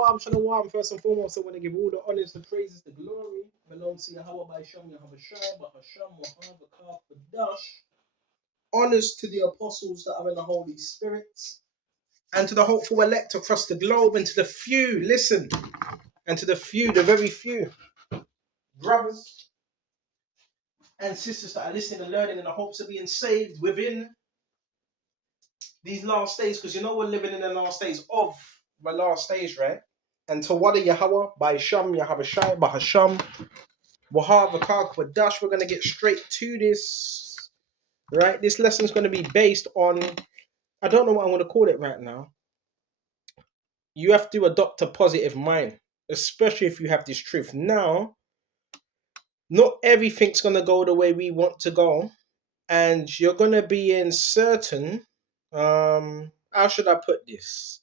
Shalom. First and foremost, I want to give all the honors, the praises, the glory belongs to Yahweh by Shem, Yahweh Shai, Bahasham, Wahab, Akaf, Dash. Honors to the apostles that are in the Holy Spirits, and to the hopeful elect across the globe, and to the few, listen, and to the few, the very few brothers and sisters that are listening and learning in the hopes of being saved within these last days, because you know we're living in the last days of the last days, right? And to Wada Yahweh, by Sham, Yahweh Shai, Bahasham, Wahab, Akak, Dash, we're going to get straight to this, right? This lesson is going to be based on, I don't know what I'm going to call it right now. You have to adopt a positive mind, especially if you have this truth. Now, not everything's going to go the way we want to go, and you're going to be in certain, how should I put this?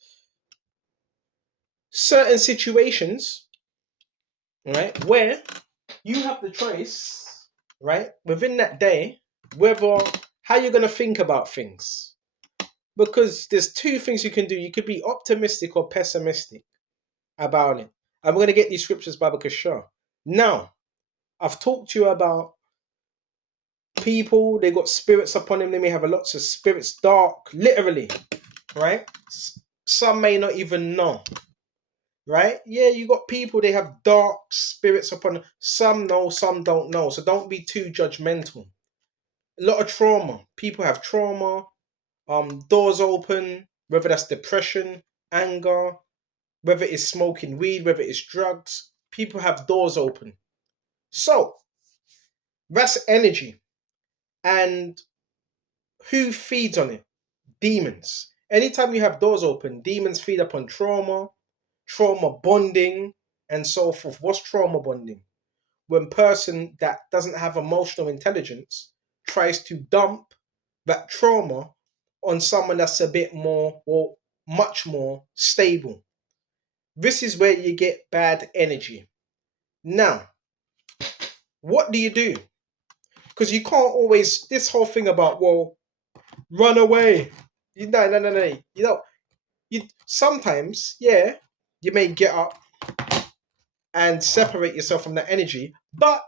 Certain situations, right, where you have the choice, right, within that day, whether how you're going to think about things. Because there's two things you can do. You could be optimistic or pessimistic about it. And we're going to get these scriptures by Bakashah. Now, I've talked to you about people, they got spirits upon them. They may have lots of spirits, dark, literally, right? Some may not even know. Right? Yeah, you got people, they have dark spirits upon them. Some know, some don't know. So don't be too judgmental. A lot of trauma. People have trauma. Doors open, whether that's depression, anger, whether it's smoking weed, whether it's drugs. People have doors open. So that's energy. And who feeds on it? Demons. Anytime you have doors open, demons feed upon trauma, trauma bonding, and so forth. What's trauma bonding? When person that doesn't have emotional intelligence tries to dump that trauma on someone that's a bit more or much more stable. This is where you get bad energy. Now, what do you do? Because you can't always, this whole thing about, well, run away. No. You sometimes, yeah, you may get up and separate yourself from that energy, but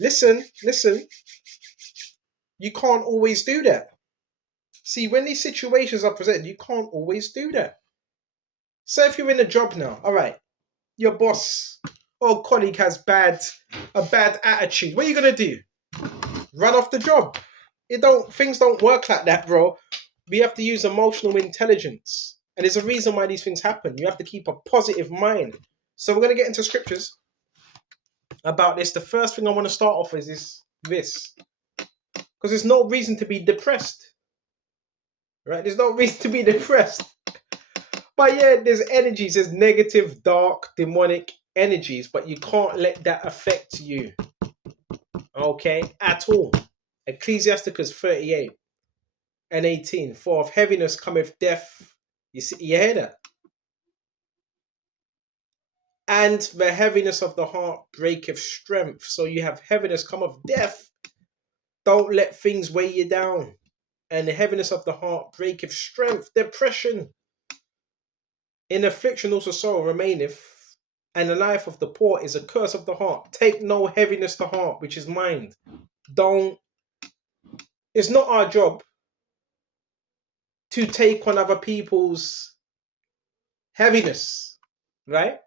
listen, you can't always do that. See, when these situations are presented, you can't always do that. So if you're in a job now, all right, your boss or colleague has a bad attitude, what are you gonna do? Run off the job? Things don't work like that, bro. We have to use emotional intelligence. And there's a reason why these things happen. You have to keep a positive mind. So we're gonna get into scriptures about this. The first thing I want to start off with is this. Because there's no reason to be depressed. Right? There's no reason to be depressed. But yeah, there's energies, there's negative, dark, demonic energies, but you can't let that affect you. Okay? At all. Ecclesiasticus 38 and 18. For of heaviness cometh death. You hear that? And the heaviness of the heart breaketh strength. So you have heaviness come of death. Don't let things weigh you down. And the heaviness of the heart breaketh strength. Depression. In affliction also sorrow remaineth, and the life of the poor is a curse of the heart. Take no heaviness to heart, which is mind. It's not our job to take on other people's heaviness, right?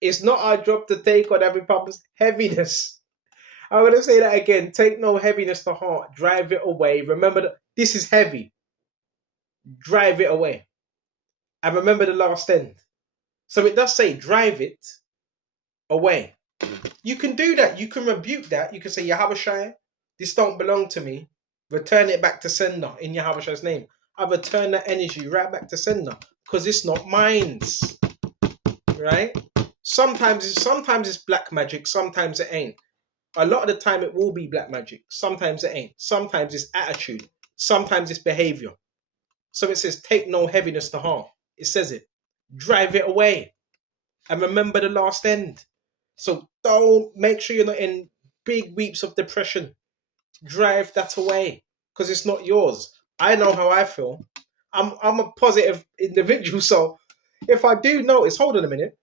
It's not our job to take on other people's heaviness. I'm going to say that again. Take no heaviness to heart. Drive it away. Remember that this is heavy. Drive it away. And remember the last end. So it does say drive it away. You can do that. You can rebuke that. You can say, Yahweh Shai, this don't belong to me. Return it back to sender in Yahweh Shai's name. I return that energy right back to sender because it's not mine. Right? Sometimes it's black magic. Sometimes it ain't. A lot of the time it will be black magic. Sometimes it ain't. Sometimes it's attitude. Sometimes it's behavior. So it says, take no heaviness to heart. It says it. Drive it away. And remember the last end. So don't make sure you're not in big weeps of depression. Drive that away because it's not yours. I know how I feel. I'm a positive individual, so If I do notice, hold on a minute,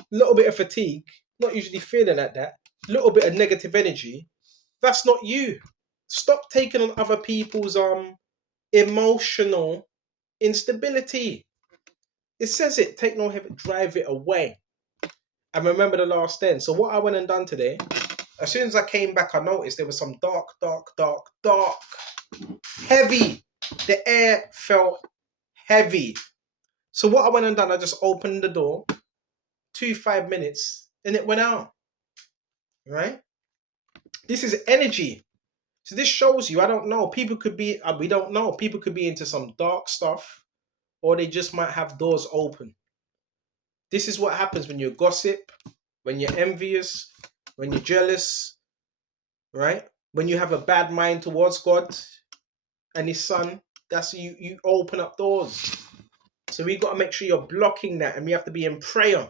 a little bit of fatigue, not usually feeling like that, a little bit of negative energy, that's not you. Stop taking on other people's emotional instability. It says it, take no heavy, drive it away. And remember the last 10. So what I went and done today, as soon as I came back, I noticed there was some dark, heavy. The air felt heavy. So what I went and done, I just opened the door, 5 minutes, and it went out. Right? This is energy. So this shows you, I don't know, people could be, we don't know, people could be into some dark stuff, or they just might have doors open. This is what happens when you gossip, when you're envious, when you're jealous, right? When you have a bad mind towards God and His Son, that's you open up doors. So we got to make sure you're blocking that, and we have to be in prayer,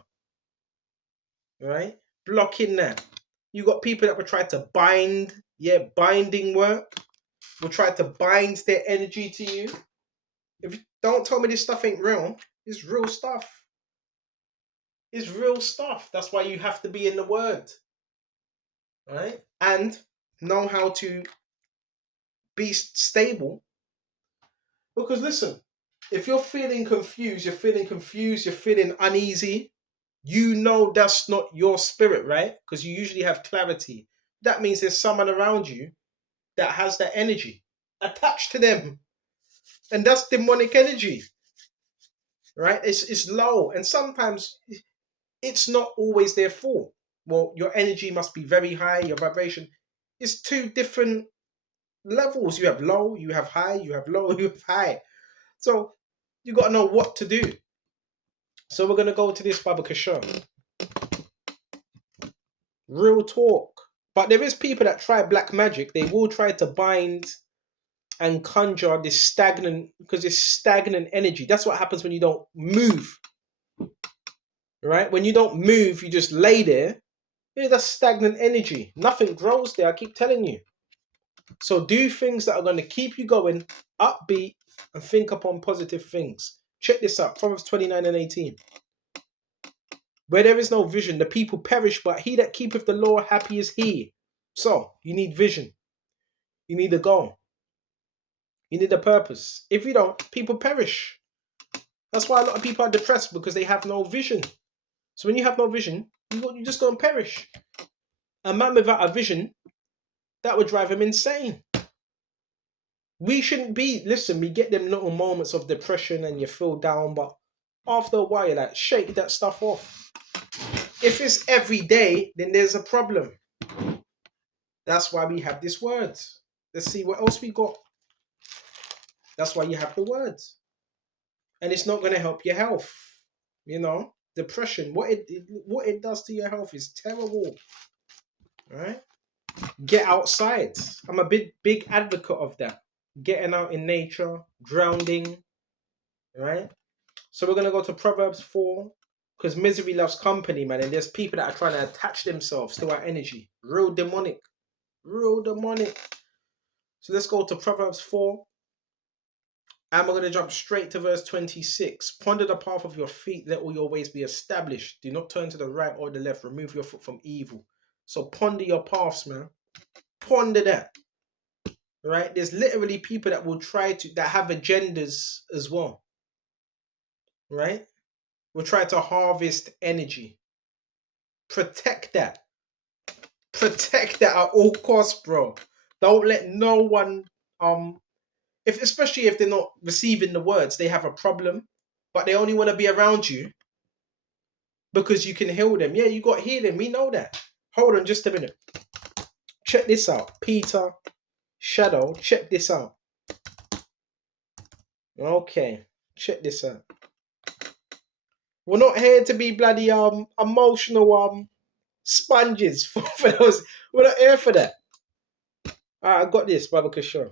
right? Blocking that. You got people that will try to bind, binding work, will try to bind their energy to you. If you don't tell me this stuff ain't real, it's real stuff. It's real stuff. That's why you have to be in the Word, right? And know how to be stable. Because listen, if you're feeling confused, you're feeling uneasy, you know that's not your spirit, right? Because you usually have clarity. That means there's someone around you that has that energy attached to them. And that's demonic energy, right? It's low. And sometimes it's not always their fault. Well, your energy must be very high, your vibration. It's two different levels. You have low, you have high, you have low, you have high. So you got to know what to do. So we're going to go to this Baba Kashan. Real talk. But there is people that try black magic. They will try to bind and conjure this stagnant, because it's stagnant energy. That's what happens when you don't move. Right? When you don't move, you just lay there. Yeah, that's stagnant energy. Nothing grows there. I keep telling you. So do things that are going to keep you going, upbeat, and think upon positive things. Check this out. Proverbs 29 and 18. Where there is no vision, the people perish, but he that keepeth the law, happy is he. So you need vision. You need a goal. You need a purpose. If you don't, people perish. That's why a lot of people are depressed, because they have no vision. So when you have no vision, you just go and perish. A man without a vision, that would drive him insane. We shouldn't be, listen, we get them little moments of depression and you feel down, but after a while, like, shake that stuff off. If it's every day, then there's a problem. That's why we have this words. Let's see what else we got. That's why you have the words. And it's not going to help your health. You know, depression, what it does to your health is terrible. Right? Get outside. I'm a big advocate of that. Getting out in nature, grounding, right? So we're gonna go to Proverbs 4, because misery loves company, man. And there's people that are trying to attach themselves to our energy. Real demonic. Real demonic. So let's go to Proverbs 4. And we're going to jump straight to verse 26. Ponder the path of your feet, let all your ways be established. Do not turn to the right or the left. Remove your foot from evil. So ponder your paths, man. Ponder that. Right? There's literally people that will that have agendas as well. Right? Will try to harvest energy. Protect that. Protect that at all costs, bro. Don't let no one especially if they're not receiving the words, they have a problem, but they only want to be around you because you can heal them. Yeah, you got healing. We know that. Hold on just a minute. Check this out. Peter, Shadow, check this out. Okay, check this out. We're not here to be bloody emotional sponges for those. We're not here for that. Alright, I got this, Baba Kishore.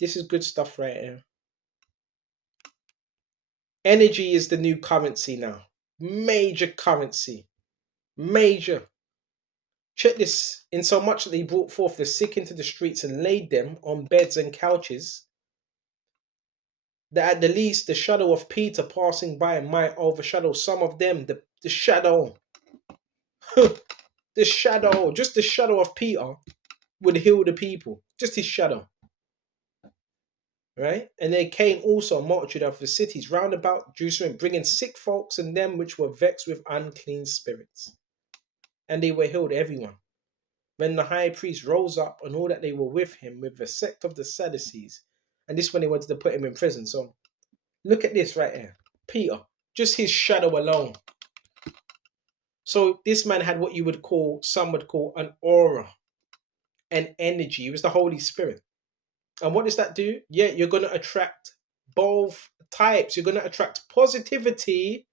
This is good stuff right here. Energy is the new currency now. Major currency. Major. Check this. In so much that he brought forth the sick into the streets and laid them on beds and couches, that at the least the shadow of Peter passing by might overshadow some of them. The shadow, the shadow, just the shadow of Peter would heal the people. Just his shadow, right? And there came also a multitude of the cities round about Jerusalem, bringing sick folks and them which were vexed with unclean spirits. And they were healed, everyone. When the high priest rose up and all that they were with him, with the sect of the Sadducees, and this when they wanted to put him in prison. So look at this right here. Peter, just his shadow alone. So this man had what you would call, some would call an aura, an energy. It was the Holy Spirit. And what does that do? Yeah, you're going to attract both types. You're going to attract positivity,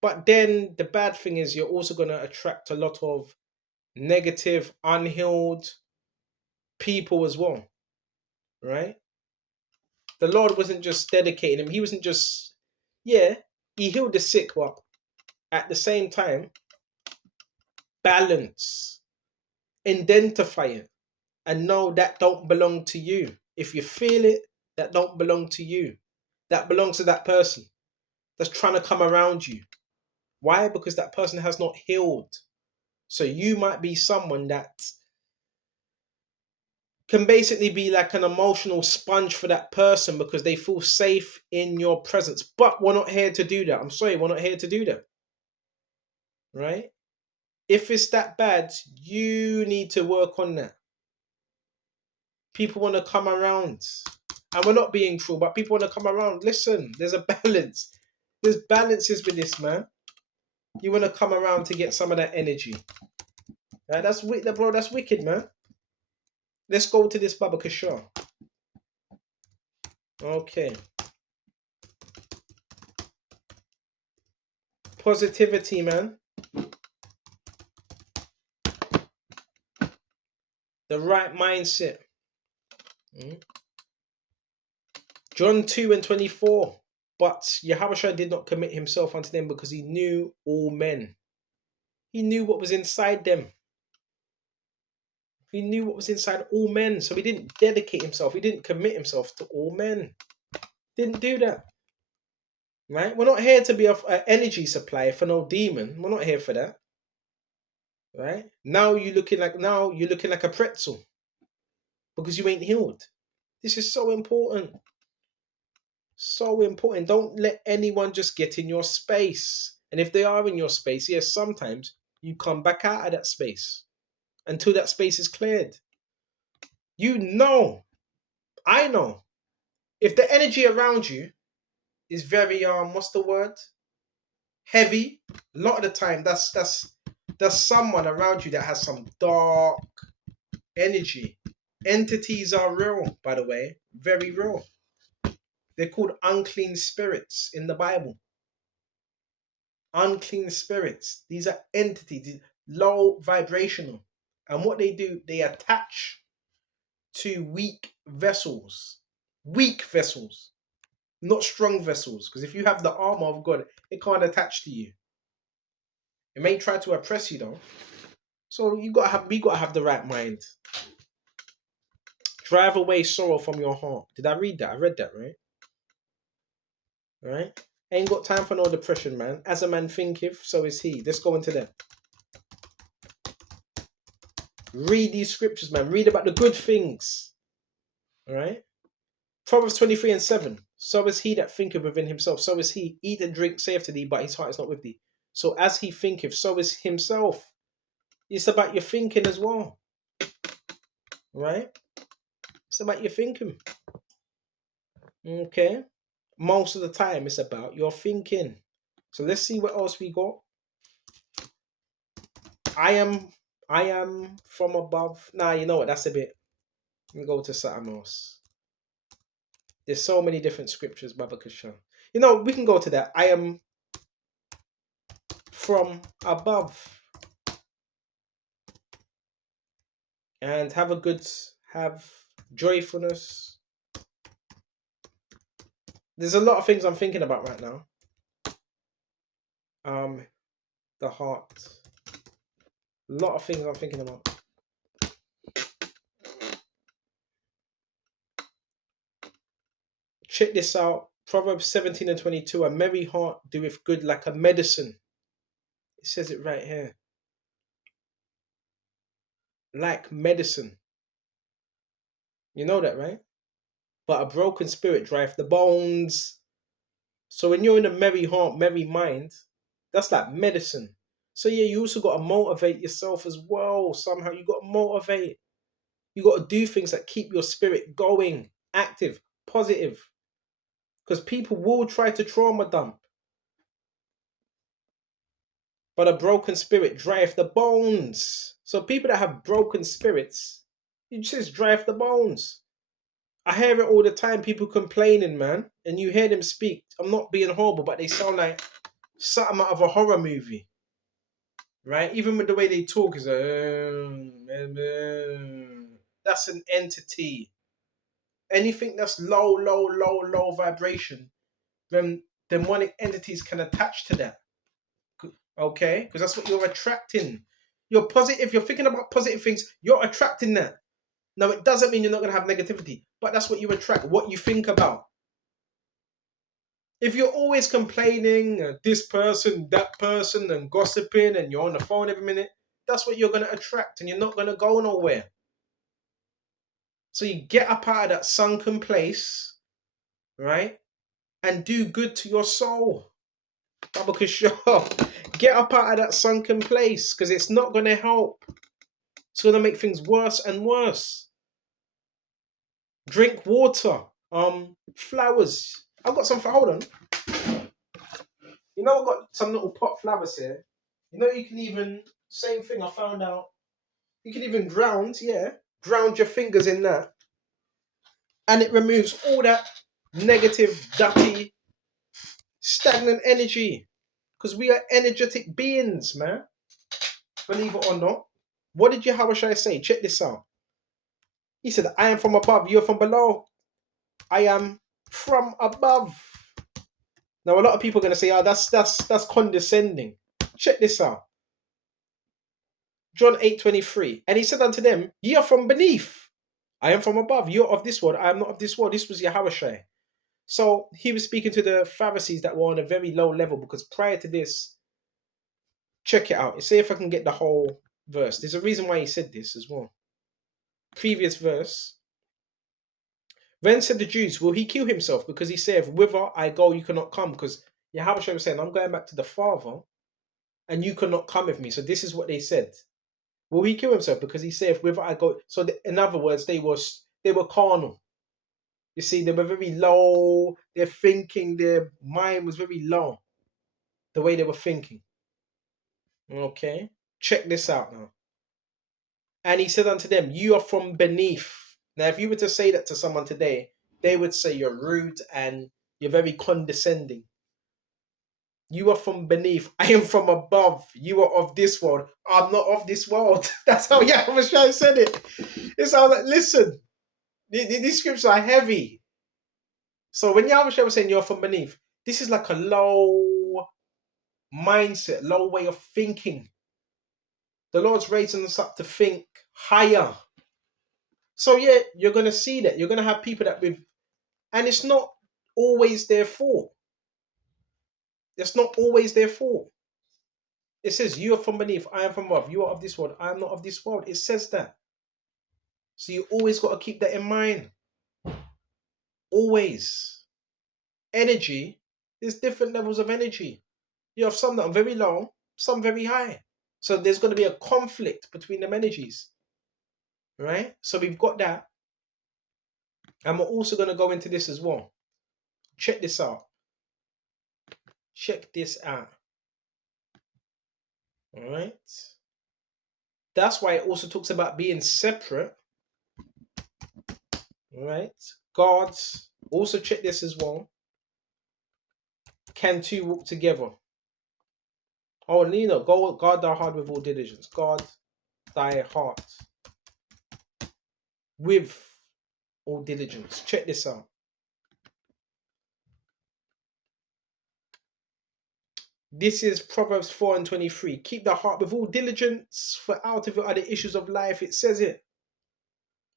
but then the bad thing is you're also going to attract a lot of negative, unhealed people as well, right? The Lord wasn't just dedicating him. He wasn't just, yeah, he healed the sick, but at the same time, balance, identify it, and know that don't belong to you. If you feel it, that don't belong to you. That belongs to that person that's trying to come around you. Why? Because that person has not healed. So you might be someone that can basically be like an emotional sponge for that person because they feel safe in your presence. But we're not here to do that. I'm sorry, we're not here to do that. Right? If it's that bad, you need to work on that. People want to come around. And we're not being cruel, but people want to come around. Listen, there's a balance. There's balances with this, man. You want to come around to get some of that energy. Right? Bro, that's wicked, man. Let's go to this Baba Kishore. Okay. Positivity, man. The right mindset. Mm. John 2 and 24. But Yahushua did not commit himself unto them because he knew all men. He knew what was inside them. He knew what was inside all men. So he didn't dedicate himself. He didn't commit himself to all men. Didn't do that. Right? We're not here to be an energy supply for no demon. We're not here for that. Right? Now you're looking like a pretzel because you ain't healed. This is so important. So important. Don't let anyone just get in your space. And if they are in your space, yes, sometimes you come back out of that space until that space is cleared. You know, I know, if the energy around you is very what's the word? Heavy. A lot of the time, that's someone around you that has some dark energy. Entities are real, by the way, very real. They're called unclean spirits in the Bible. Unclean spirits. These are entities, low vibrational. And what they do, they attach to weak vessels. Weak vessels, not strong vessels. Because if you have the armor of God, it can't attach to you. It may try to oppress you though. So we gotta have the right mind. Drive away sorrow from your heart. Did I read that? I read that, right? Right? Ain't got time for no depression, man. As a man thinketh, so is he. Let's go into that. Read these scriptures, man. Read about the good things. All right? Proverbs 23 and 7. So is he that thinketh within himself. So is he. Eat and drink, saith to thee, but his heart is not with thee. So as he thinketh, so is himself. It's about your thinking as well. Right? It's about your thinking. Okay? Most of the time, it's about your thinking. So let's see what else we got. I am from above. Nah, you know what? That's a bit. Let me go to something else. There's so many different scriptures, Baba Kashan. You know, we can go to that. I am from above. And have joyfulness. There's a lot of things I'm thinking about right now. The heart. A lot of things I'm thinking about. Check this out. Proverbs 17 and 22. A merry heart doeth good like a medicine. It says it right here. Like medicine. You know that, right? But a broken spirit drieth the bones. So when you're in a merry heart, merry mind, that's like medicine. So yeah, you also got to motivate yourself as well. Somehow you got to motivate. You got to do things that keep your spirit going, active, positive. Because people will try to trauma dump. But a broken spirit drieth the bones. So people that have broken spirits, it just drive the bones. I hear it all the time, people complaining, man. And you hear them speak. I'm not being horrible, but they sound like something out of a horror movie. Right? Even with the way they talk is that's an entity. Anything that's low vibration, then demonic entities can attach to that. Okay? Because that's what you're attracting. You're positive, you're thinking about positive things, you're attracting that. Now it doesn't mean you're not gonna have negativity, but that's what you attract, what you think about. If you're always complaining, this person, that person, and gossiping, and you're on the phone every minute, that's what you're gonna attract, and you're not gonna go nowhere. So you get up out of that sunken place, right? And do good to your soul. Because sure, get up out of that sunken place because it's not going to help. It's going to make things worse and worse. Drink water. Flowers. I've got some. Hold on. You know, I've got some little pot flowers here. You know, you can even same thing. I found out. You can even ground, yeah, ground your fingers in that, and it removes all that negative, dirty, stagnant energy. Because we are energetic beings, man. Believe it or not. What did Yahushua say? Check this out. He said, I am from above, you're from below. I am from above. Now a lot of people are gonna say, oh, that's condescending. Check this out. John 8:23. And he said unto them, ye are from beneath. I am from above. You're of this world. I am not of this world. This was Yahushua. So he was speaking to the Pharisees that were on a very low level because prior to this, check it out. See if I can get the whole verse. There's a reason why he said this as well. Previous verse. Then said the Jews, will he kill himself? Because he saith, whither I go, you cannot come. Because Yahushua was saying, I'm going back to the Father, and you cannot come with me. So this is what they said. Will he kill himself? Because he saith, whither I go. So in other words, they were carnal. You see, they were very low. Their thinking, their mind was very low. The way they were thinking. Okay? Check this out now. And he said unto them, you are from beneath. Now, if you were to say that to someone today, they would say you're rude and you're very condescending. You are from beneath. I am from above. You are of this world. I'm not of this world. That's how Yahushua said it. It sounds like, listen, these scriptures are heavy. So when Yahushua was saying you're from beneath, this is like a low mindset, low way of thinking. The Lord's raising us up to think higher. So yeah, you're going to see that. You're going to have people that with, and it's not always their fault. It's not always their fault. It says, you are from beneath, I am from above. You are of this world, I am not of this world. It says that. So you always got to keep that in mind. Always. Energy, there's different levels of energy. You have some that are very low, some very high. So there's going to be a conflict between them energies. Right? So we've got that. And we're also going to go into this as well. Check this out. Check this out. All right? That's why it also talks about being separate. Right? God, also check this as well. Can two walk together? Oh, Nina, guard thy heart with all diligence. Guard thy heart with all diligence. Check this out. This is Proverbs 4:23. Keep the heart with all diligence, for out of it are the issues of life. It says it.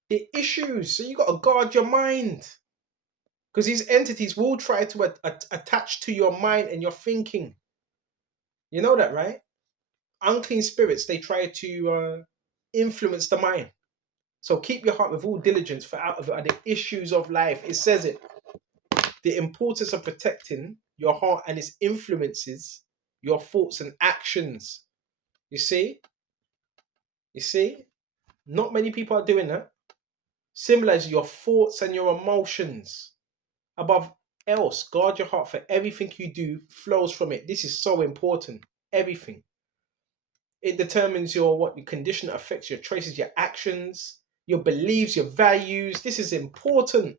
The issues. So you got to guard your mind. Because these entities will try to attach to your mind and your thinking. You know that, right? Unclean spirits, they try to influence the mind. So keep your heart with all diligence, for out of it are the issues of life. It says it. The importance of protecting your heart and its influences, your thoughts and actions. You see? You see? Not many people are doing that. Similar as your thoughts and your emotions. Above else, guard your heart, for everything you do flows from it. This is so important. Everything. It determines your condition affects your choices, your actions, your beliefs, your values. This is important.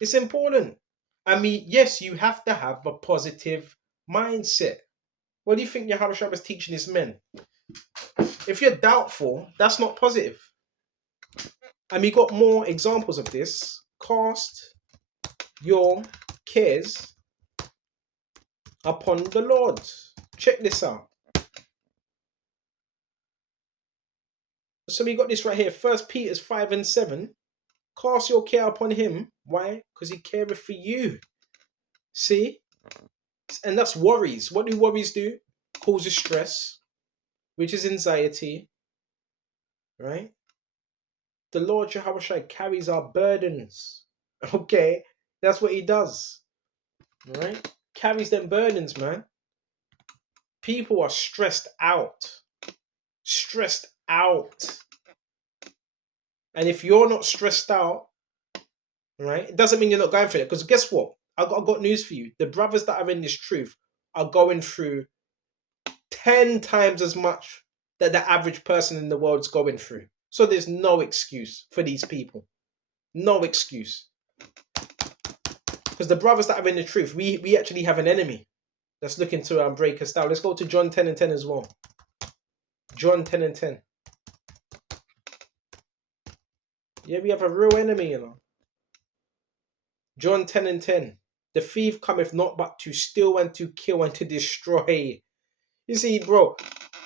It's important. I mean, yes, you have to have a positive mindset. What do you think Yahushua was teaching his men? If you're doubtful, that's not positive. And we got more examples of this. Cast your cares upon the Lord. Check this out. So we got this right here. First Peter 5:7. Cast your care upon him. Why? Because he careth for you. See? And that's worries. What do worries do? Causes stress, which is anxiety, right? The Lord Jehovah carries our burdens. Okay? That's what he does. Right? Carries them burdens, man. People are stressed out. Stressed out. And if you're not stressed out, right, it doesn't mean you're not going through it. Because guess what? I've got news for you. The brothers that are in this truth are going through 10 times as much that the average person in the world is going through. So there's no excuse for these people. No excuse. Because the brothers that are in the truth, we actually have an enemy that's looking to break us down. Let's go to John 10:10 as well. John 10:10. Yeah, we have a real enemy, you know. John 10:10. The thief cometh not but to steal and to kill and to destroy. You see, bro,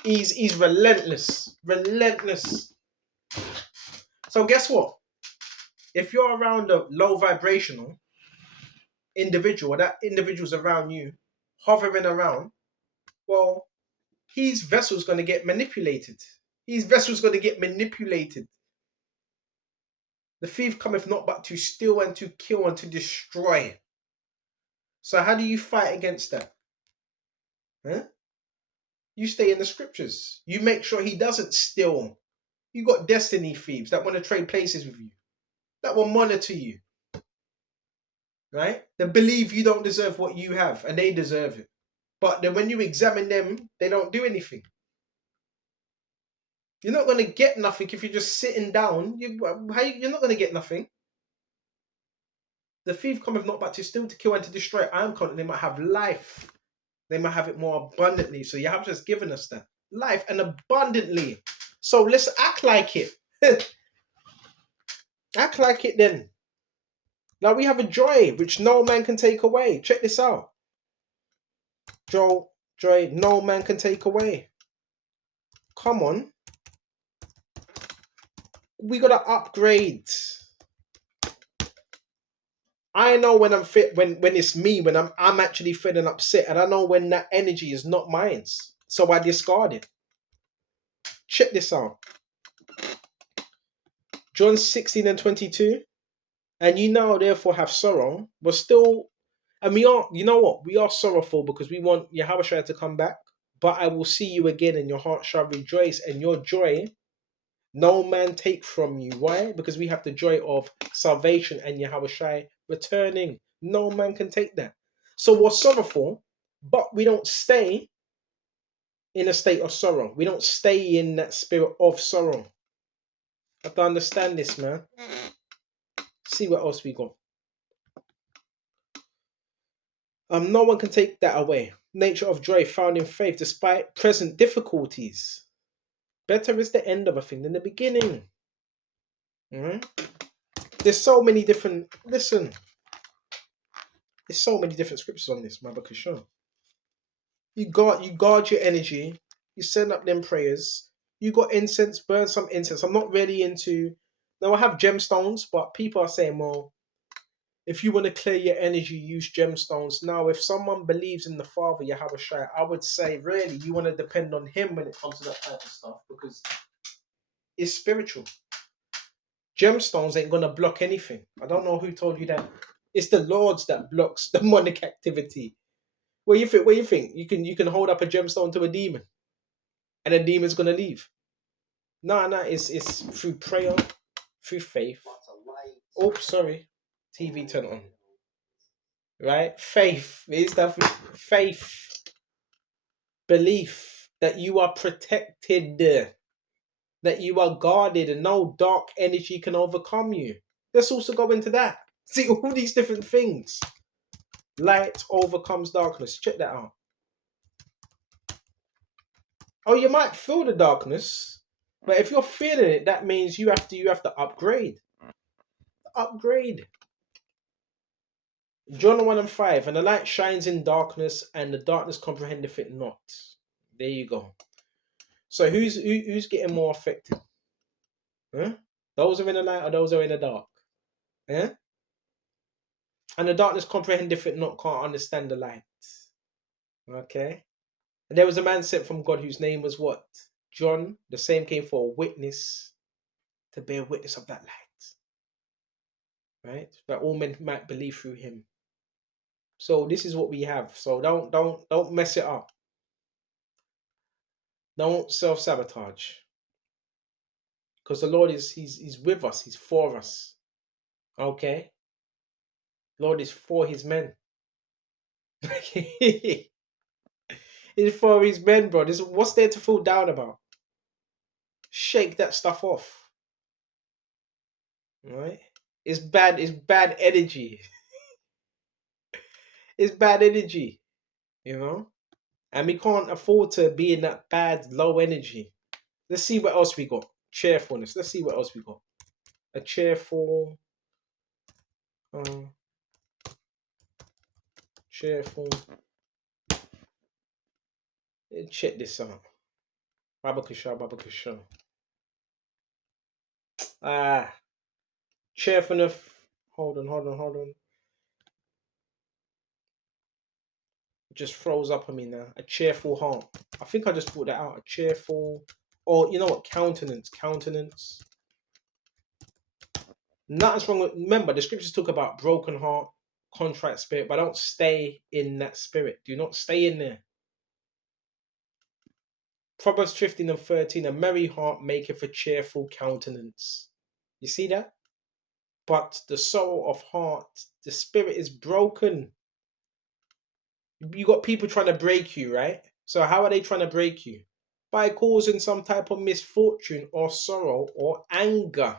he's relentless. Relentless. So guess what? If you're around a low vibrational individual, that individual's around you, hovering around, well, his vessel's going to get manipulated. His vessel's going to get manipulated. The thief cometh not but to steal and to kill and to destroy. So how do you fight against that? Huh? You stay in the scriptures. You make sure he doesn't steal. You got destiny thieves that want to trade places with you, that will monitor you, right? They believe you don't deserve what you have and they deserve it. But then when you examine them, they don't do anything. You're not going to get nothing if you're just sitting down. You're not going to get nothing. The thief cometh not but to steal, to kill, and to destroy. I am confident they might have life. They might have it more abundantly. So you have just given us that life and abundantly. So let's act like it. Act like it then. Now we have a joy which no man can take away. Check this out. Joy no man can take away. Come on. We gotta upgrade. I know when I'm fit, when it's me, when I'm actually feeling upset, and I know when that energy is not mine. So I discard it. Check this out. John 16:22. And you now therefore have sorrow, but still, and we are, you know what? We are sorrowful because we want Yahweh to come back. But I will see you again, and your heart shall rejoice, and your joy no man take from you. Why? Because we have the joy of salvation and Yahweh returning. No man can take that. So we're sorrowful, but we don't stay in a state of sorrow. We don't stay in that spirit of sorrow. I have to understand this, man. See what else we got. No one can take that away. Nature of joy found in faith despite present difficulties. Better is the end of a thing than the beginning. Mm-hmm. There's so many different. Listen, there's so many different scriptures on this, Mabakashan. You guard your energy. You send up them prayers. You got incense, burn some incense. I'm not really into. Now I have gemstones, but people are saying, well, if you want to clear your energy, use gemstones. Now, if someone believes in the Father, Yahweh Shai, I would say, really, you want to depend on Him when it comes to that type of stuff because it's spiritual. Gemstones ain't gonna block anything. I don't know who told you that. It's the Lord's that blocks demonic activity. What you think? What you think? You can hold up a gemstone to a demon, and the demon's gonna leave. No, no, it's through prayer, through faith. Oh, sorry, TV turned on. Right, faith is that faith, belief that you are protected, that you are guarded, and no dark energy can overcome you. Let's also go into that. See all these different things. Light overcomes darkness. Check that out. Oh, you might feel the darkness, but if you're feeling it, that means you have to upgrade. Upgrade. John 1 and 5, and the light shines in darkness, and the darkness comprehendeth it not. There you go. So who's getting more affected? Huh? Those who are in the light or those who are in the dark? Yeah? And the darkness comprehendeth it not, can't understand the light. Okay? And there was a man sent from God whose name was what? John. The same came for a witness, to bear witness of that light. Right? That all men might believe through him. So this is what we have. So don't mess it up. Don't self-sabotage. Because the Lord he's with us, He's for us. Okay? Lord is for his men. He's for his men, bro. What's there to feel down about? Shake that stuff off. Right? It's bad energy. It's bad energy. You know? And we can't afford to be in that bad low energy. Let's see what else we got. Cheerfulness. Let's see what else we got. A cheerful cheerful. Check this out. Babakasha. Cheerfulness. Hold on. It just froze up on me now. A cheerful heart. I think I just put that out. A cheerful, or you know what? Countenance. Nothing's wrong with. Remember, the scriptures talk about broken heart, contrite spirit, but don't stay in that spirit. Do not stay in there. Proverbs 15 and 13. A merry heart maketh a cheerful countenance. You see that? But the sorrow of heart, the spirit is broken. You got people trying to break you, right? So how are they trying to break you? By causing some type of misfortune or sorrow or anger.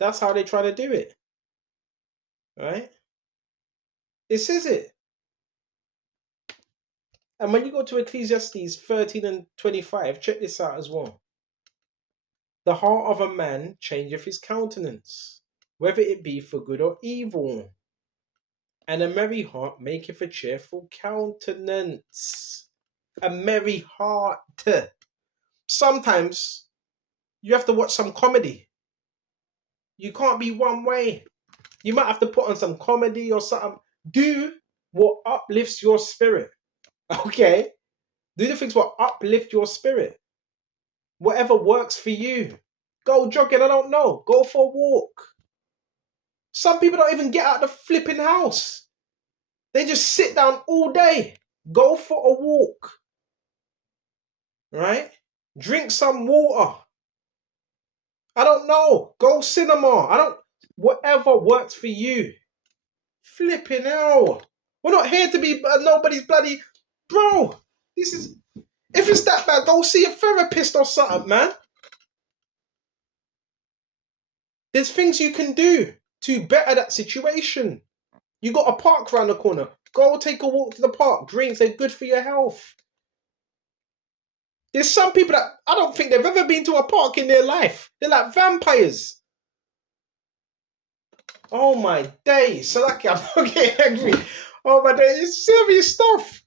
That's how they try to do it. Right? It says it. And when you go to Ecclesiastes 13 and 25, check this out as well. The heart of a man changeth his countenance, whether it be for good or evil. And a merry heart maketh a cheerful countenance. A merry heart. Sometimes you have to watch some comedy. You can't be one way. You might have to put on some comedy or something. Do what uplifts your spirit. Okay? Do the things what uplift your spirit. Whatever works for you. Go jogging, I don't know. Go for a walk. Some people don't even get out of the flipping house. They just sit down all day. Go for a walk. Right? Drink some water. I don't know. Go cinema. Whatever works for you. Flipping hell. We're not here to be nobody's bloody... Bro, this is... If it's that bad, go see a therapist or something, man. There's things you can do to better that situation. You got a park around the corner. Go take a walk to the park. Drinks, they're good for your health. There's some people that I don't think they've ever been to a park in their life. They're like vampires. Oh my days. So like I'm not getting angry. Oh my days, it's serious stuff.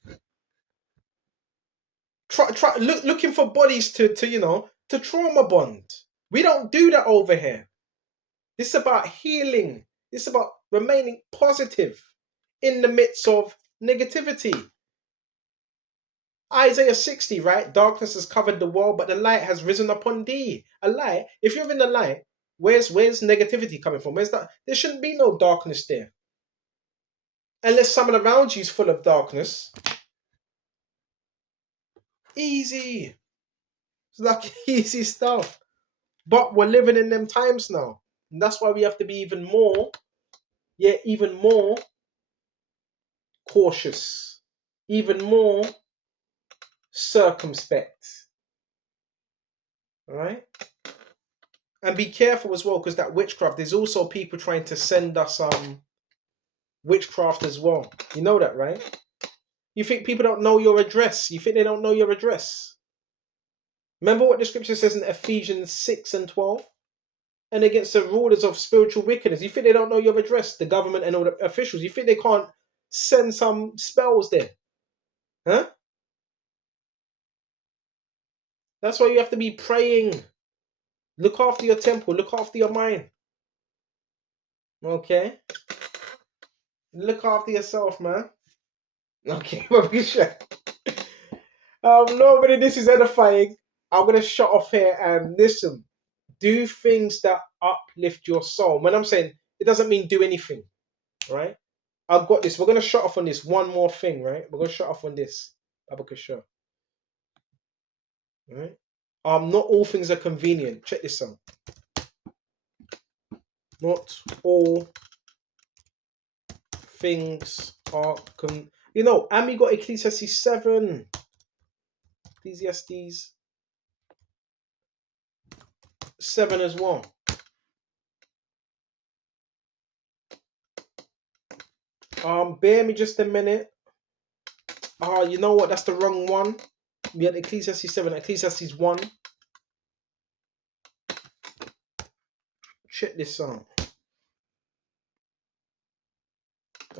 Looking for bodies to trauma bond. We don't do that over here. This is about healing. This is about remaining positive in the midst of negativity. Isaiah 60, right? Darkness has covered the world, but the light has risen upon thee. A light. If you're in the light, where's negativity coming from? Where's that? There shouldn't be no darkness there. Unless someone around you is full of darkness. Easy. It's like easy stuff. But we're living in them times now. And that's why we have to be even more cautious, even more circumspect. All right? And be careful as well, because that witchcraft, there's also people trying to send us witchcraft as well. You know that, right? You think people don't know your address? You think they don't know your address? Remember what the scripture says in Ephesians 6 and 12? And against the rulers of spiritual wickedness. You think they don't know your address? The government and all the officials. You think they can't send some spells there? Huh? That's why you have to be praying. Look after your temple. Look after your mind. Okay? Look after yourself, man. Okay, nobody, this is edifying. I'm going to shut off here and listen. Do things that uplift your soul. When I'm saying, it doesn't mean do anything, right? I've got this. We're going to shut off on this one more thing, right? We're going to shut off on this. Abakasha. Right? Not all things are convenient. Check this out. Not all things are and we got Ecclesiastes 7. Ecclesiastes 7 as well. Bear me just a minute. You know what? That's the wrong one. We had Ecclesiastes 7, Ecclesiastes 1. Check this out.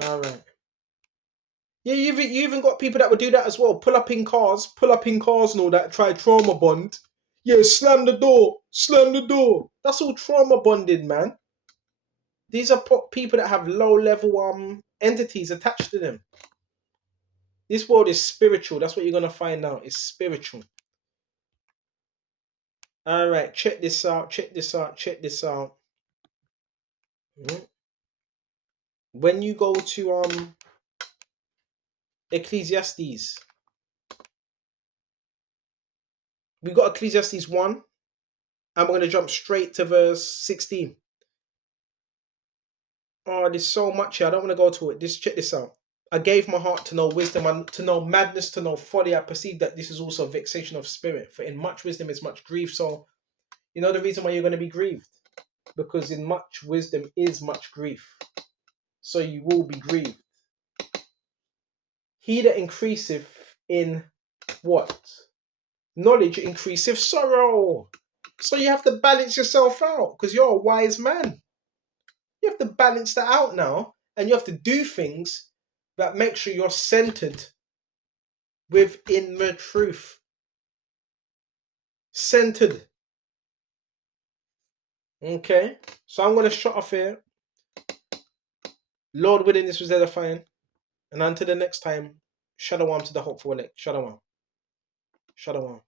Alright. Yeah, you even got people that would do that as well. Pull up in cars and all that, try trauma bond. Yeah, slam the door. That's all trauma bonded, man. These are people that have low level entities attached to them. This world is spiritual. That's what you're gonna find out. It's spiritual. Alright, check this out. When you go to Ecclesiastes, we got Ecclesiastes 1, and we're going to jump straight to verse 16. Oh, there's so much here. I don't want to go to it. Just check this out. I gave my heart to know wisdom, and to know madness, to know folly. I perceive that this is also a vexation of spirit. For in much wisdom is much grief. So, you know the reason why you're going to be grieved? Because in much wisdom is much grief. So you will be grieved. He that increaseth in what? Knowledge increaseth sorrow. So you have to balance yourself out, because you're a wise man. You have to balance that out now, and you have to do things that make sure you're centered within the truth. Centered. Okay? So I'm going to shut off here. Lord willing, this was edifying. And until the next time, shalom to the hopeful elect. Shalom. Shalom.